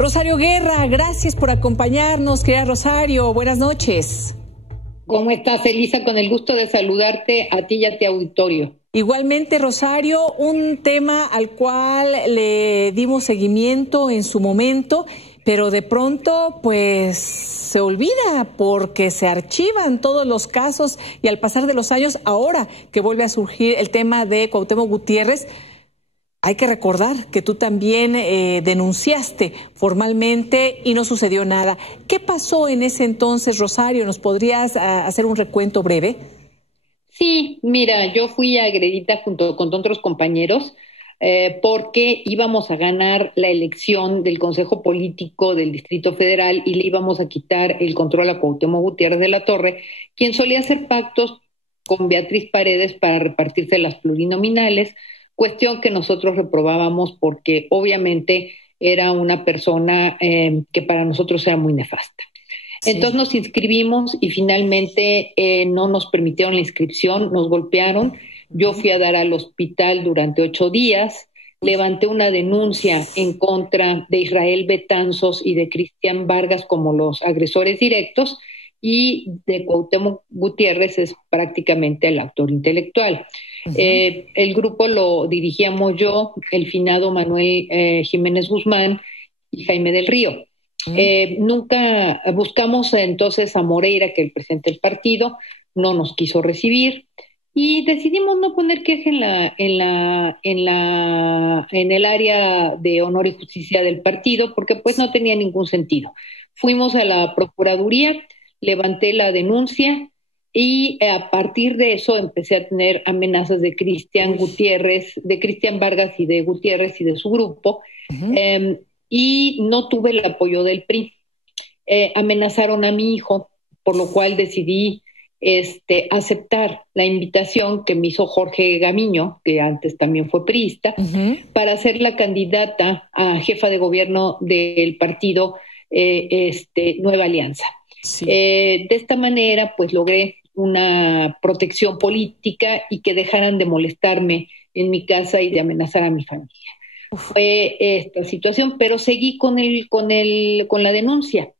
Rosario Guerra, gracias por acompañarnos, querida Rosario, buenas noches. ¿Cómo estás, Elisa? Con el gusto de saludarte a ti y a tu auditorio. Igualmente, Rosario, un tema al cual le dimos seguimiento en su momento, pero de pronto, pues, se olvida porque se archivan todos los casos y al pasar de los años, ahora que vuelve a surgir el tema de Cuauhtémoc Gutiérrez, hay que recordar que tú también denunciaste formalmente y no sucedió nada. ¿Qué pasó en ese entonces, Rosario? ¿Nos podrías hacer un recuento breve? Sí, mira, yo fui agredida junto con otros compañeros porque íbamos a ganar la elección del Consejo Político del Distrito Federal y le íbamos a quitar el control a Cuauhtémoc Gutiérrez de la Torre, quien solía hacer pactos con Beatriz Paredes para repartirse las plurinominales, cuestión que nosotros reprobábamos porque obviamente era una persona que para nosotros era muy nefasta. Sí. Entonces nos inscribimos y finalmente no nos permitieron la inscripción, nos golpearon. Yo fui a dar al hospital durante 8 días, levanté una denuncia en contra de Israel Betanzos y de Cristian Vargas como los agresores directos, y de Cuauhtémoc Gutiérrez es prácticamente el autor intelectual. El grupo lo dirigíamos yo, el finado Manuel Jiménez Guzmán y Jaime del Río. Nunca buscamos entonces a Moreira, que es el presidente del partido, no nos quiso recibir y decidimos no poner queja en el área de honor y justicia del partido porque pues no tenía ningún sentido. Fuimos a la Procuraduría, levanté la denuncia y a partir de eso empecé a tener amenazas de Cristian Gutiérrez, de Cristian Vargas y de Gutiérrez y de su grupo, y no tuve el apoyo del PRI. Amenazaron a mi hijo, por lo cual decidí aceptar la invitación que me hizo Jorge Gamiño, que antes también fue priista, para ser la candidata a jefa de gobierno del partido Nueva Alianza. Sí. De esta manera, pues logré una protección política y que dejaran de molestarme en mi casa y de amenazar a mi familia. Fue esta situación, pero seguí con la denuncia.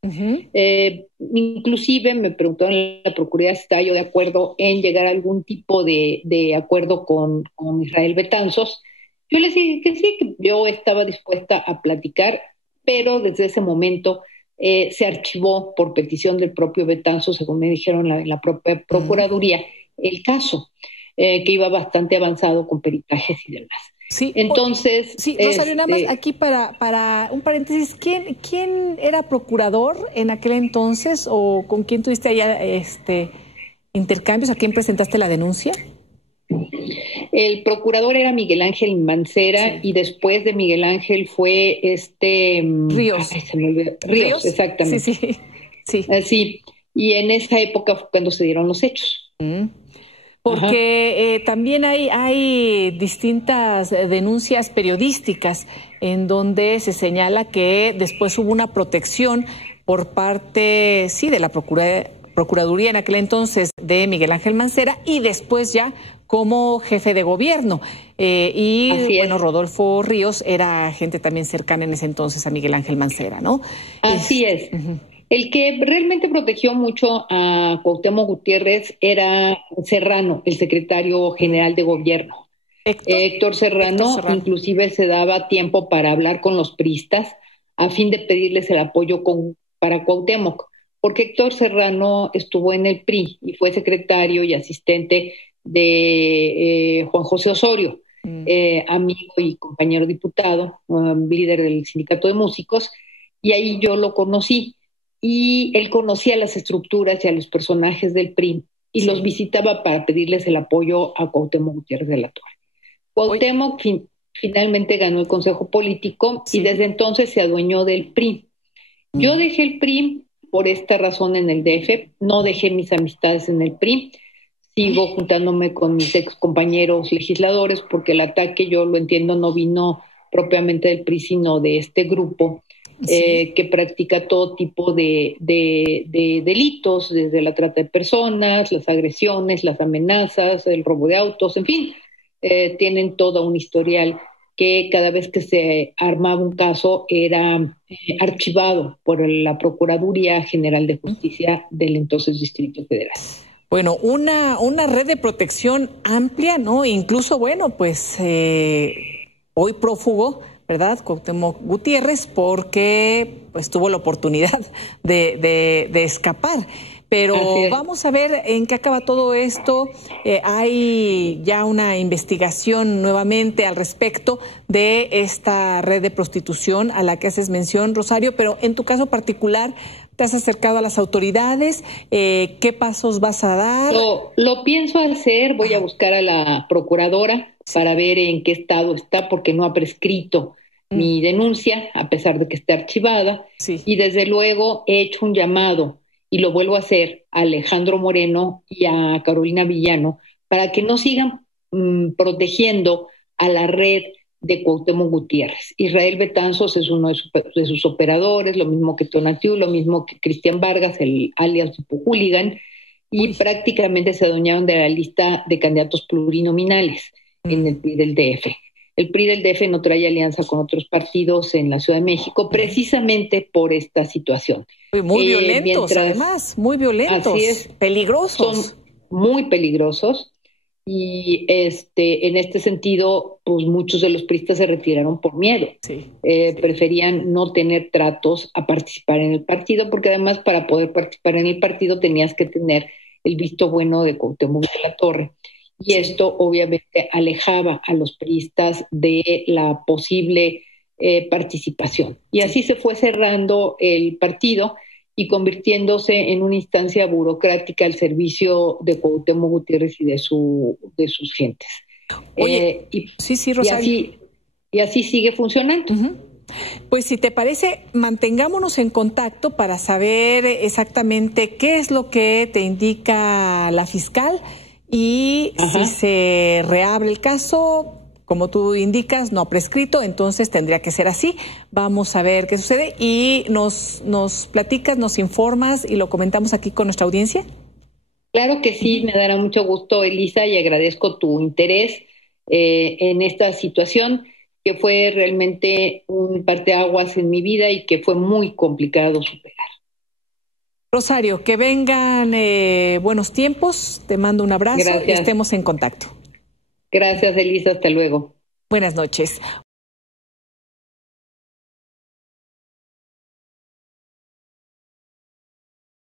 Inclusive me preguntó en la Procuraduría si estaba yo de acuerdo en llegar a algún tipo de acuerdo con Israel Betanzos. Yo les dije que sí, que yo estaba dispuesta a platicar, pero desde ese momento se archivó por petición del propio Betanzos, según me dijeron en la propia Procuraduría, el caso, que iba bastante avanzado con peritajes y demás. Sí, entonces... Sí, Rosario, nada más aquí para un paréntesis, ¿quién era procurador en aquel entonces o con quién tuviste allá intercambios? ¿A quién presentaste la denuncia? El procurador era Miguel Ángel Mancera, sí. Y después de Miguel Ángel fue Ríos. Ay, se me olvidó. Ríos, exactamente. Sí. Sí, y en esa época fue cuando se dieron los hechos. Porque también hay distintas denuncias periodísticas en donde se señala que después hubo una protección por parte, sí, de la Procuraduría en aquel entonces de Miguel Ángel Mancera y después ya como jefe de gobierno. Bueno, Rodolfo Ríos era gente también cercana en ese entonces a Miguel Ángel Mancera, ¿no? Así es. El que realmente protegió mucho a Cuauhtémoc Gutiérrez era Serrano, el secretario general de gobierno. Héctor Serrano inclusive se daba tiempo para hablar con los priistas a fin de pedirles el apoyo para Cuauhtémoc, porque Héctor Serrano estuvo en el PRI y fue secretario y asistente de Juan José Osorio, amigo y compañero diputado, líder del sindicato de músicos, y ahí yo lo conocí. Y él conocía las estructuras y a los personajes del PRI y los visitaba para pedirles el apoyo a Cuauhtémoc Gutiérrez de la Torre. Cuauhtémoc finalmente ganó el Consejo Político y desde entonces se adueñó del PRI. Yo dejé el PRI por esta razón en el DF, no dejé mis amistades en el PRI, sigo juntándome con mis ex compañeros legisladores porque el ataque, yo lo entiendo, no vino propiamente del PRI, sino de este grupo que practica todo tipo de delitos, desde la trata de personas, las agresiones, las amenazas, el robo de autos, en fin, tienen todo un historial que cada vez que se armaba un caso era archivado por la Procuraduría General de Justicia del entonces Distrito Federal. Bueno, una red de protección amplia, ¿no? Incluso, bueno, pues hoy prófugo, ¿verdad? Cuauhtémoc Gutiérrez, porque pues tuvo la oportunidad de escapar. Pero vamos a ver en qué acaba todo esto. Hay ya una investigación nuevamente al respecto de esta red de prostitución a la que haces mención, Rosario, pero en tu caso particular, ¿te has acercado a las autoridades? ¿Qué pasos vas a dar? Lo pienso hacer, voy a buscar a la procuradora para ver en qué estado está, porque no ha prescrito mi denuncia, a pesar de que esté archivada. Y desde luego he hecho un llamado, y lo vuelvo a hacer, a Alejandro Moreno y a Carolina Villano, para que no sigan protegiendo a la red de Cuauhtémoc Gutiérrez. Israel Betanzos es uno de sus operadores, lo mismo que Tonatiuh, lo mismo que Cristian Vargas, el alias Hooligan, y prácticamente se adueñaron de la lista de candidatos plurinominales en el PRI del DF. El PRI del DF no trae alianza con otros partidos en la Ciudad de México precisamente por esta situación. Muy violentos, además, muy violentos, así es, peligrosos. Son muy peligrosos y en este sentido, pues muchos de los priistas se retiraron por miedo. Preferían no tener tratos a participar en el partido, porque además para poder participar en el partido tenías que tener el visto bueno de Cuauhtémoc de la Torre. Y esto obviamente alejaba a los priistas de la posible participación. Y así se fue cerrando el partido y convirtiéndose en una instancia burocrática al servicio de Cuauhtémoc Gutiérrez y de sus gentes. Oye, Rosario. Y así sigue funcionando. Pues si te parece, mantengámonos en contacto para saber exactamente qué es lo que te indica la fiscal. Y si se reabre el caso, como tú indicas, no ha prescrito, entonces tendría que ser así. Vamos a ver qué sucede y nos platicas, nos informas y lo comentamos aquí con nuestra audiencia. Claro que sí, me dará mucho gusto, Elisa, y agradezco tu interés en esta situación, que fue realmente un parteaguas en mi vida y que fue muy complicado superar. Rosario, que vengan buenos tiempos, te mando un abrazo. Gracias. Y estemos en contacto. Gracias, Elisa, hasta luego. Buenas noches.